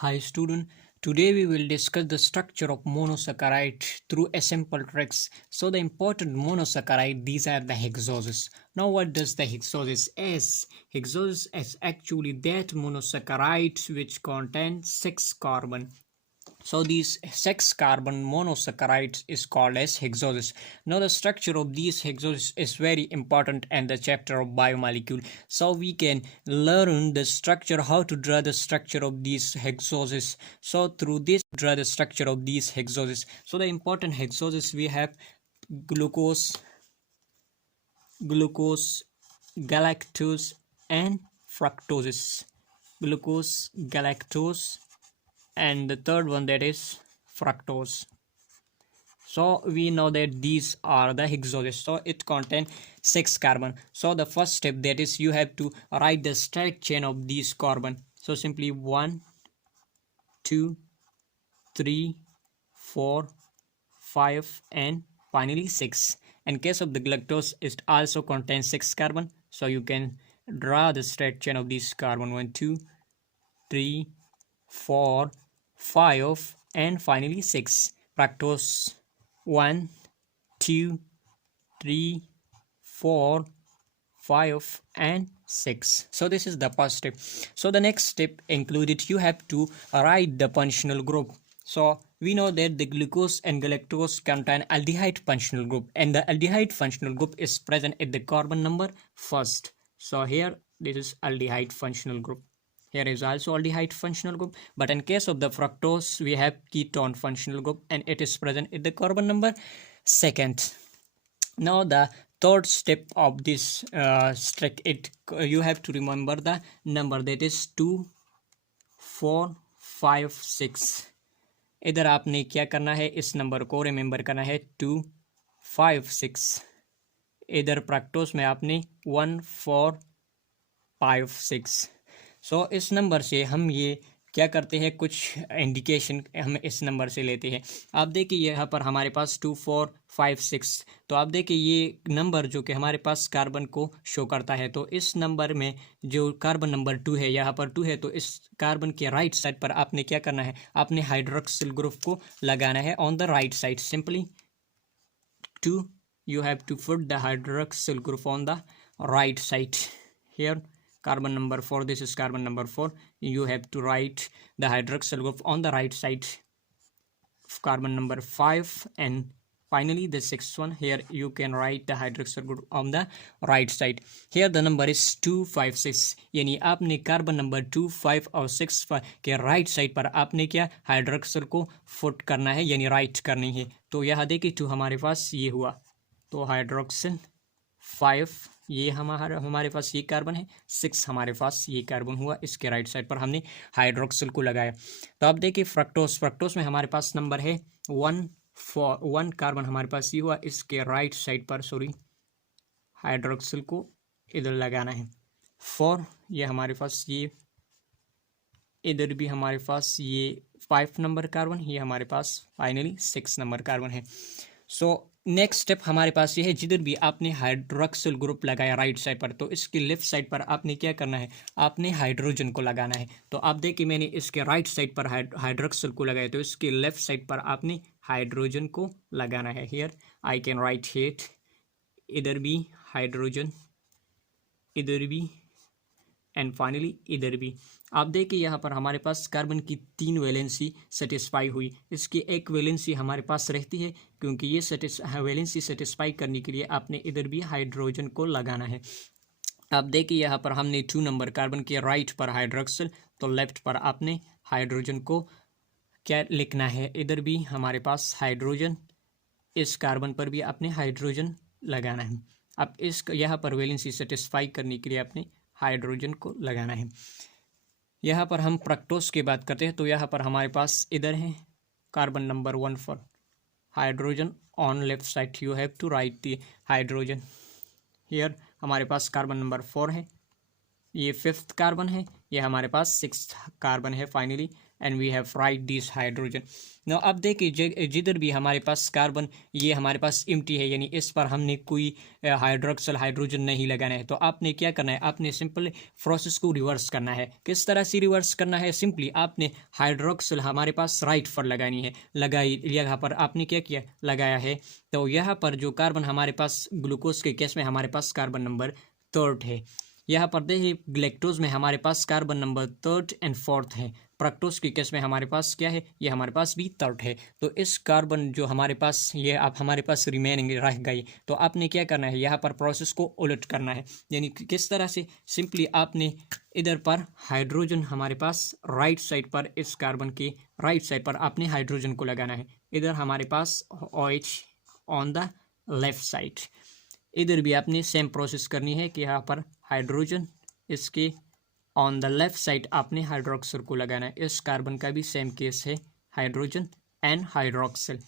Hi student, today we will discuss the structure of monosaccharide through a simple tricks. So the important monosaccharide, these are the hexoses. Now what does the hexoses is? Hexoses is actually that monosaccharide which contains 6 carbon. So these 6 carbon monosaccharides is called as hexoses. Now the structure of these hexoses is very important in the chapter of biomolecule. So we can learn the structure, how to draw the structure of these hexoses. So through this draw the structure of these hexoses. So the important hexoses we have glucose, galactose and fructose. Glucose, galactose and the third one, that is fructose. So we know that these are the hexoses. So it contains 6 carbon. So the first step, that is you have to write the stack chain of these carbon. So simply 1 2 3 4 5 and finally 6. In case of the galactose, it also contains 6 carbon. So you can draw the stack chain of these carbon 1 2 3 4 5 and finally 6. Fructose 1 2 3 4 5 and 6. So this is the first step. So the next step included, you have to write the functional group. So we know that the glucose and galactose contain aldehyde functional group, and the aldehyde functional group is present at the carbon number first. So here this is aldehyde functional group. Here is also aldehyde functional group, but in case of the fructose, we have ketone functional group, and it is present at the carbon number second. Now the third step of this you have to remember the number, that is 2 4 5 6. इधर आपने क्या करना है, इस number को remember करना है 2 5 6. इधर फ्रक्टोज में आपने 1 4 5 6. सो इस नंबर से हम ये क्या करते हैं, कुछ इंडिकेशन हम इस नंबर से लेते हैं. आप देखिए यहाँ पर हमारे पास 2 4 5 6. तो आप देखिए ये नंबर जो कि हमारे पास कार्बन को शो करता है, तो इस नंबर में जो कार्बन नंबर 2 है, यहाँ पर 2 है, तो इस कार्बन के राइट साइड पर आपने क्या करना है, आपने हाइड्रोक्सिल ग्रुप को लगाना है on the right side. Simply 2 you have to put the hydroxyl group on the right side. Here carbon number 4, this is carbon number 4, you have to write the hydroxyl group on the right side of carbon number 5, and finally the sixth one, here you can write the hydroxyl group on the right side. Here the number is 2 5 6, यानी आपने carbon number 2 5 और 6 के right side पर आपने क्या hydroxyl को foot करना है, यानी राइट करनी है. तो यहाँ देखिए 2 हमारे पास ये हुआ, तो हाइड्रोक्सिल 5 ये हमारे पास ये कार्बन है, 6 हमारे पास ये कार्बन हुआ, इसके राइट साइड पर हमने हाइड्रोक्सिल को लगाया. तो अब देखिए फ्रक्टोस में हमारे पास नंबर है 1 कार्बन हमारे पास ये हुआ, इसके राइट साइड पर हाइड्रोक्सिल को इधर लगाना है. 4 ये हमारे पास, ये इधर भी हमारे पास ये 5 नंबर कार्बन, ये हमारे पास फाइनली 6 नंबर कार्बन है. सो नेक्स्ट स्टेप हमारे पास ये है, जिधर भी आपने हाइड्रोक्सिल ग्रुप लगाया राइट साइड पर, तो इसकी लेफ्ट साइड पर आपने क्या करना है, आपने हाइड्रोजन को लगाना है. तो आप देखिए मैंने इसके राइट साइड पर हाइड्रोक्सिल को लगाया, तो इसके लेफ्ट साइड पर आपने हाइड्रोजन को लगाना है. Here I can write hit, इधर भी हाइड्रोजन, इधर भी, एंड फाइनली इधर भी. आप देखिए यहाँ पर हमारे पास कार्बन की 3 वैलेंसी सेटिस्फाई हुई, इसकी एक वैलेंसी हमारे पास रहती है, क्योंकि ये वैलेंसी सेटिस्फाई करने के लिए आपने इधर भी हाइड्रोजन को लगाना है. आप देखिए यहाँ पर हमने 2 नंबर कार्बन के राइट पर हाइड्रोक्सिल, तो लेफ्ट पर आपने हाइड्रोजन को क्या लिखना है, इधर भी हमारे पास हाइड्रोजन, इस कार्बन पर भी आपने हाइड्रोजन लगाना है. अब इस यहाँ पर वैलेंसी सेटिस्फाई करने के लिए आपने हाइड्रोजन को लगाना है. यहाँ पर हम फ्रक्टोज की बात करते हैं, तो यहाँ पर हमारे पास इधर है carbon number 1 for hydrogen on left side, you have to write the hydrogen. Here हमारे पास कार्बन नंबर 4 है, ये 5th कार्बन है, ये हमारे पास 6 कार्बन है finally, and we have write this hydrogen. Now अब देखिए जिधर भी हमारे पास कार्बन ये हमारे पास एम्प्टी है, यानी इस पर हमने कोई हाइड्रोक्सल हाइड्रोजन नहीं लगाना है, तो आपने क्या करना है, आपने सिंपल प्रोसेस को रिवर्स करना है। किस तरह से रिवर्स करना है, सिंपली आपने हाइड्रोक्सल हमारे पास राइट पर लगानी है, लगाई, यहाँ पर आपने क्या किया, लगाया है, तो यहाँ पर जो कार्बन हमारे पास ग्लूकोज के केस में हमारे पास कार्बन नंबर 3 है। यहाँ पर देखिए ग्लैक्टोज में हमारे पास कार्बन नंबर 3 एंड 4 है। फ्रक्टोज के केस में हमारे पास क्या है, ये हमारे पास भी 3 है। तो इस कार्बन जो हमारे पास ये आप हमारे पास रिमेनिंग रह गई, तो आपने क्या करना है, यहाँ पर प्रोसेस को उलट करना है। यानी किस तरह से, सिंपली आपने इधर पर हाइड्रोजन हमारे पास राइट साइड पर, इस कार्बन के राइट साइड पर आपने हाइड्रोजन को लगाना है। इधर हमारे पास OH on the left side, इधर भी आपने सेम प्रोसेस करनी है कि यहाँ पर हाइड्रोजन, इसके ऑन द लेफ्ट साइड आपने हाइड्रोक्सिल को लगाना है। इस कार्बन का भी सेम केस है, हाइड्रोजन एंड हाइड्रोक्सिल।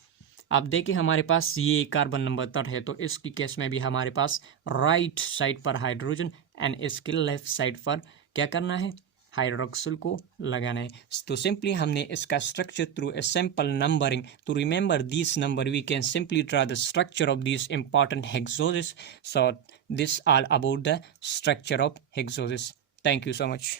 अब देखिए हमारे पास ये कार्बन नंबर 3 है, तो इसकी केस में भी हमारे पास राइट साइड पर हाइड्रोजन एंड इसके लेफ्ट साइड पर क्या करना है, हाइड्रोक्सिल को लगाना है। तो सिंपली हमने इसका structure through a simple numbering, to remember this number we can simply draw the structure of this important hexoses. So this all about the structure of hexoses. Thank you so much.